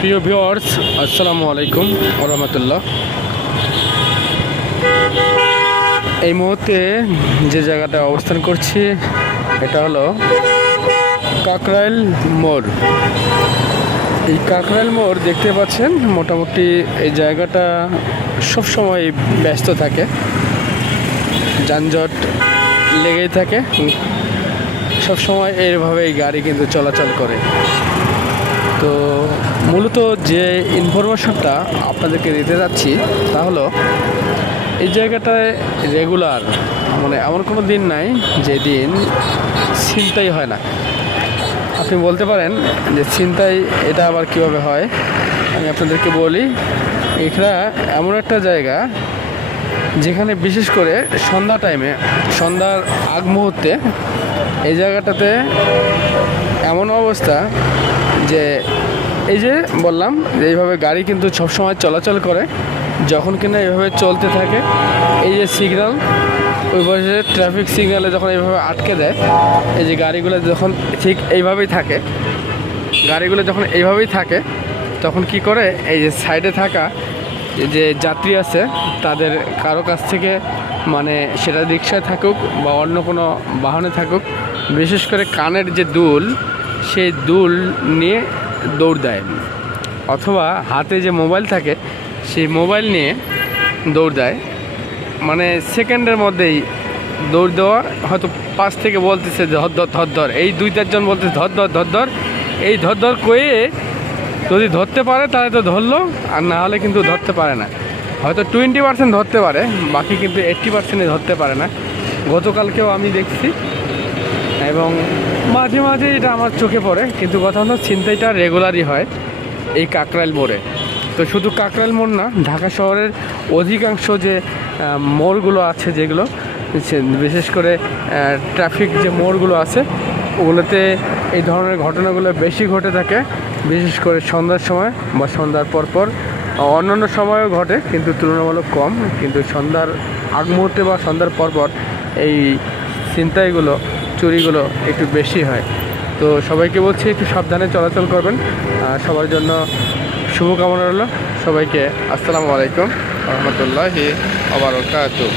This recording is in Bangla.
প্রিয় ভিউয়ার্স, আসসালামু আলাইকুম ওয়া রাহমাতুল্লাহ। এই মুহূর্তে যে জায়গাটা অবস্থান করছি এটা হলো কাকরাইল মোড়। এই কাকরাইল মোড় দেখতে পাচ্ছেন, মোটামুটি এই জায়গাটা সবসময় ব্যস্ত থাকে, যানজট লেগেই থাকে, সবসময় এইভাবেই গাড়ি কিন্তু চলাচল করে। তো মূলত যে ইনফরমেশনটা আপনাদেরকে দিতে যাচ্ছি তা হলো, এই জায়গাটায় রেগুলার মানে এমন কোনো দিন নাই যে দিন ছিনতাই হয় না। আপনি বলতে পারেন যে ছিনতাই এটা আবার কিভাবে হয়, আমি আপনাদেরকে বলি। এটা এমন একটা জায়গা যেখানে বিশেষ করে সন্ধ্যা টাইমে, সন্ধ্যার আগ মুহূর্তে এই জায়গাটাতে এমন অবস্থা যে এই যে বললাম যে এইভাবে গাড়ি কিন্তু সবসময় চলাচল করে। যখন কিনা এইভাবে চলতে থাকে, এই যে সিগন্যাল, ওই পাশে ট্রাফিক সিগন্যালে যখন এইভাবে আটকে দেয়, এই যে গাড়িগুলো যখন ঠিক এইভাবেই থাকে, গাড়িগুলো যখন এইভাবেই থাকে তখন কি করে, এই যে সাইডে থাকা যে যাত্রী আছে তাদের কারো কাছ থেকে, মানে সেটা রিক্সায় থাকুক বা অন্য কোনো বাহনে থাকুক, বিশেষ করে কানের যে দুল, সেই দুল নিয়ে দৌড় দেয়, অথবা হাতে যে মোবাইল থাকে সেই মোবাইল নিয়ে দৌড় দেয়। মানে সেকেন্ডের মধ্যেই দৌড় দেওয়া, হয়তো পাশ থেকে বলতেছে ধর ধর ধর ধর, এই দুই চারজন বলতেছে ধর ধর ধর ধর, এই ধর ধর কয়ে যদি ধরতে পারে তাহলে তো ধরলো, আর না হলে কিন্তু ধরতে পারে না। হয়তো 20% ধরতে পারে, বাকি কিন্তু 80% ধরতে পারে না। গতকালকেও আমি দেখছি, এবং মাঝে মাঝে এটা আমার চোখে পড়ে। কিন্তু কথা হলো, ছিনতাইটা রেগুলারই হয় এই কাকরাইল মোড়ে। তো শুধু কাকরাইল মোড় না, ঢাকা শহরের অধিকাংশ যে মোড়গুলো আছে, যেগুলো বিশেষ করে ট্রাফিক যে মোড়গুলো আছে, ওগুলোতে এই ধরনের ঘটনাগুলো বেশি ঘটে থাকে। বিশেষ করে সন্ধ্যার সময় বা সন্ধ্যার পরপর, অন্যান্য সময়ও ঘটে কিন্তু তুলনামূলক কম। কিন্তু সন্ধ্যার আগ মুহূর্তে বা সন্ধ্যার পরপর এই ছিনতাইগুলো, চুরিগুলো একটু বেশি হয়। তো সবাইকে বলছি একটু সাবধানে চলাচল করবেন। সবার জন্য শুভকামনা রইল। সবাইকে আসসালামু আলাইকুম ওয়া রাহমাতুল্লাহি ওয়া বারাকাতুহু।